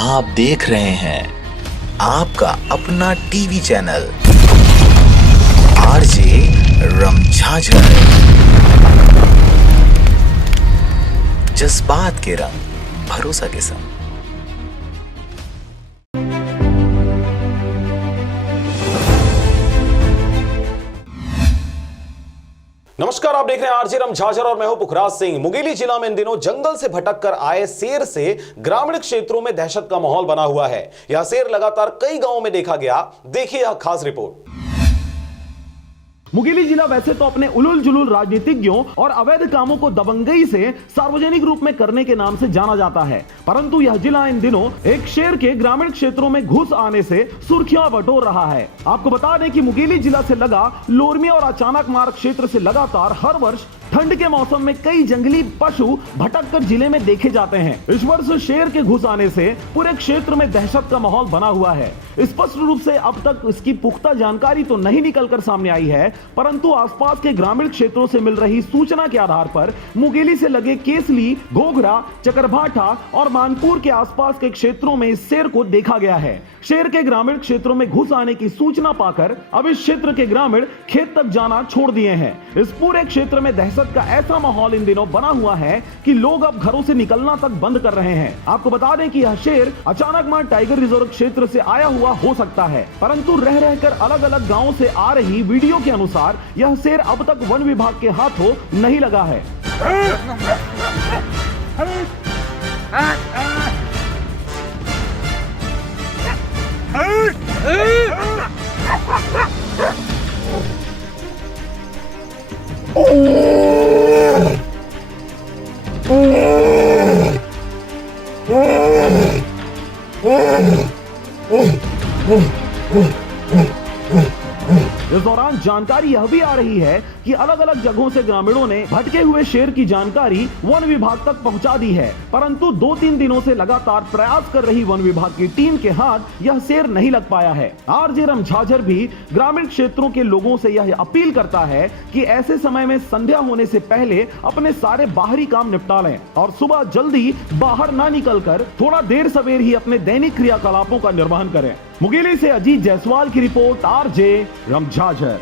आप देख रहे हैं आपका अपना टीवी चैनल आरजे रमझाझर। जज्बात के रंग, भरोसा के संग। नमस्कार, आप देख रहे हैं आरजे रमझाझर और मैं हूं पुखराज सिंह। मुंगेली जिला में इन दिनों जंगल से भटक कर आए शेर से ग्रामीण क्षेत्रों में दहशत का माहौल बना हुआ है। यह शेर लगातार कई गांवों में देखा गया। देखिए यह खास रिपोर्ट। मुंगेली जिला वैसे तो अपने उलूल जुलूल राजनीतिज्ञों और अवैध कामों को दबंगई से सार्वजनिक रूप में करने के नाम से जाना जाता है, परंतु यह जिला इन दिनों एक शेर के ग्रामीण क्षेत्रों में घुस आने से सुर्खियां बटोर रहा है। आपको बता दें कि मुंगेली जिला से लगा लोरमी और अचानक मार्ग क्षेत्र से लगातार हर वर्ष ठंड के मौसम में कई जंगली पशु भटक कर जिले में देखे जाते हैं। इस वर्ष शेर के घुस आने से पूरे क्षेत्र में दहशत का माहौल बना हुआ है। स्पष्ट रूप से अब तक इसकी पुख्ता जानकारी तो नहीं निकलकर सामने आई है, परंतु आसपास के ग्रामीण क्षेत्रों से मिल रही सूचना के आधार पर मुंगेली से लगे केसली, घोघरा, चकरभाठा और मानपुर के आसपास के क्षेत्रों में इस शेर को देखा गया है। शेर के ग्रामीण क्षेत्रों में घुस आने की सूचना पाकर अब इस क्षेत्र के ग्रामीण खेत तक जाना छोड़ दिए हैं। इस पूरे क्षेत्र में दहशत का ऐसा माहौल इन दिनों बना हुआ है कि लोग अब घरों से निकलना तक बंद कर रहे हैं। आपको बता दें कि यह शेर अचानक मार टाइगर रिजर्व क्षेत्र से आया हुआ हो सकता है, परंतु रह रहकर अलग अलग गांवों से आ रही वीडियो के अनुसार यह शेर अब तक वन विभाग के हाथों नहीं लगा है। इस दौरान जानकारी यह भी आ रही है कि अलग अलग जगहों से ग्रामीणों ने भटके हुए शेर की जानकारी वन विभाग तक पहुंचा दी है, परंतु 2-3 दिनों से लगातार प्रयास कर रही वन विभाग की टीम के हाथ यह शेर नहीं लग पाया है। आरजे रमझाझर भी ग्रामीण क्षेत्रों के लोगों से यह अपील करता है कि ऐसे समय में संध्या होने से पहले अपने सारे बाहरी काम निपटा लें और सुबह जल्दी बाहर ना निकलकर थोड़ा देर सवेर ही अपने दैनिक क्रियाकलापों का निर्वहन करें। मुंगेली से अजीत जायसवाल की रिपोर्ट, आरजे रमझाझर।